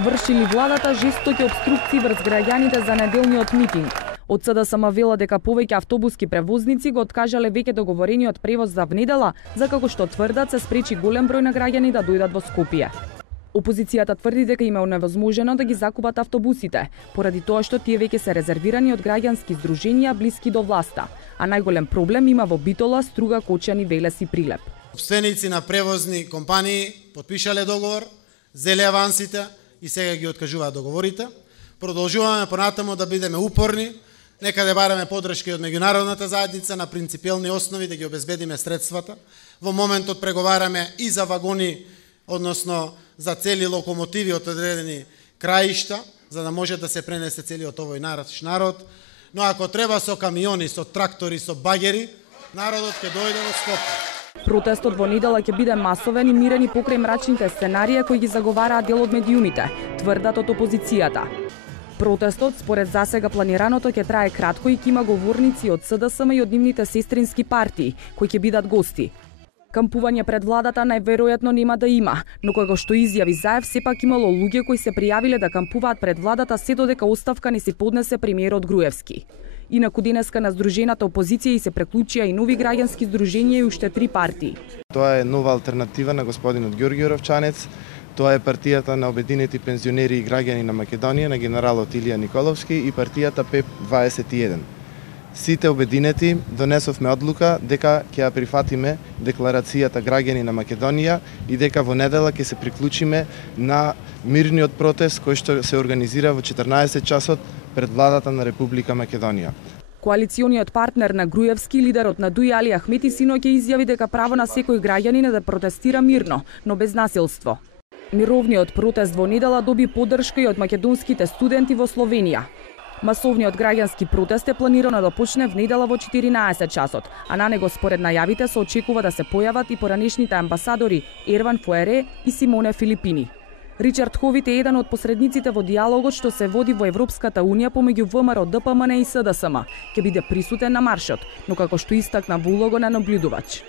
вршили владата жестоки опструкции врз граѓаните за неделниот митинг. Од СДСМ вела дека повеќе автобуски превозници го откажале веќе договорениот превоз за внедела, за како што тврдат се спречи голем број на граѓани да дојдат во Скопје. Опозицијата тврди дека им е невозможно да ги закупат автобусите, поради тоа што тие веќе се резервирани од граѓански здруженија блиски до власта, а најголем проблем има во Битола, Струга, Кочани, Велес и Прилеп. Собственици на превозни компании подпишале договор, зеле авансите и сега ги откажуваат договорите. Продолжуваме понатаму да бидеме упорни, некаде бараме подршка од меѓународната заедница на принципиелни основи да ги обезбедиме средствата. Во моментот преговараме и за вагони, односно за цели локомотиви од одредени краишта, за да може да се пренесе целиот овој народ. Но ако треба со камиони, со трактори, со багери, народот ќе дојде во Скопје. Протестот во недела ќе биде масовен и мирен и покрај мрачните сценарии кои ги заговараат дел од медиумите, тврдат од опозицијата. Протестот, според засега планираното, ќе трае кратко и ќе има говорници од СДСМ и од нивните сестрински партии, кои ќе бидат гости. Кампување пред владата најверојатно нема да има, но како што изјави Заев, сепак имало луѓе кои се пријавиле да кампуваат пред владата се додека оставка не си поднесе премиерот Груевски. Инаку денеска на здружената опозиција и се преклучија и нови граѓански здруженија и уште 3 партии. Тоа е нова алтернатива на господинот Ѓорѓи Оравчанец. Тоа е партијата на обединети пензионери и граѓани на Македонија на генералот Илија Николовски и партијата ПЕП 21. Сите обединети донесовме одлука дека ќе ја прифатиме декларацијата граѓани на Македонија и дека во недела ќе се приклучиме на мирниот протест кој што се организира во 14 часот пред владата на Република Македонија. Коалициониот партнер на Груевски, лидерот на ДУИ Али Ахмети синоќа изјави дека право на секој граѓанин е да протестира мирно, но без насилство. Мировниот протест во недела доби поддршка и од македонските студенти во Словенија. Масовниот граѓански протест е планирано да почне в недела во 14 часот, а на него според најавите се очекува да се појават и поранешните амбасадори Ерван Фуере и Симоне Филипини. Ричард Ховит е еден од посредниците во диалогот што се води во Европската унија помеѓу ВМРО, ДПМН и СДСМ. Ќе биде присутен на маршот, но како што истакна во улога на наблюдувач.